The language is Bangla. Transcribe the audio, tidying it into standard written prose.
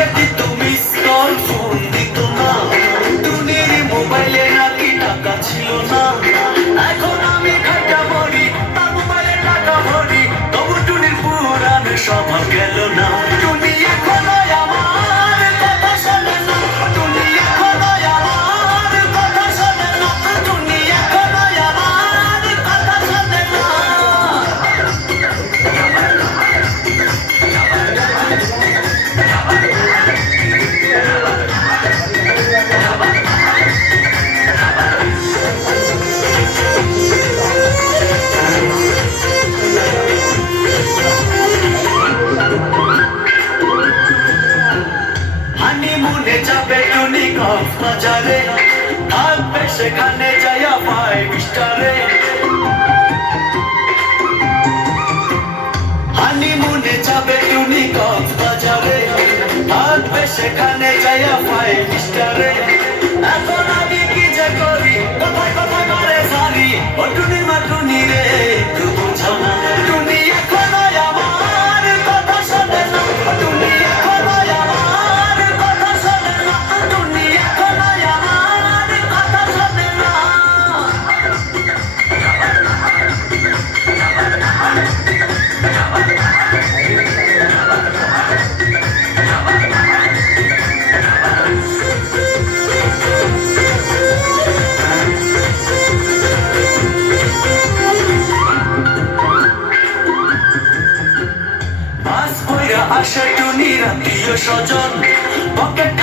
আগে দিত মিস কল ফোন দিত না, টুনির মোবাইলে নাকি টাকা ছিল না। এখন আমি খাইটা মরি, তার মোবাইলে টাকা ভরি, তবু টুনির পুরান স্বভাব গেল না। টুনি এখনো আমার কথা শোনে না, টুনি এখনো আমার কথা শোনে না, টুনি এখনো আমার কথা শোনে না। হানিমুনে যাবে টুনি কক্সবাজারে, থাকবে সেখানে যাইয়া 5 স্টারে। হানিমুনে যাবে টুনি কক্সবাজারে, থাকবে সেখানে যাইয়া 5 স্টারে। এখন আমি কি যে করি, কোথায় কোথায় করে সারি, ও টুনি মা টুনি রে একটু বোঝাও না। টুনি এখনো আমার কথা শোনে না, টুনি এখনো আমার কথা শোনে না, টুনি এখনো আমার কথা শোনে না। বাস কইরা আসে টুনির আত্মীয় স্বজন, পকেট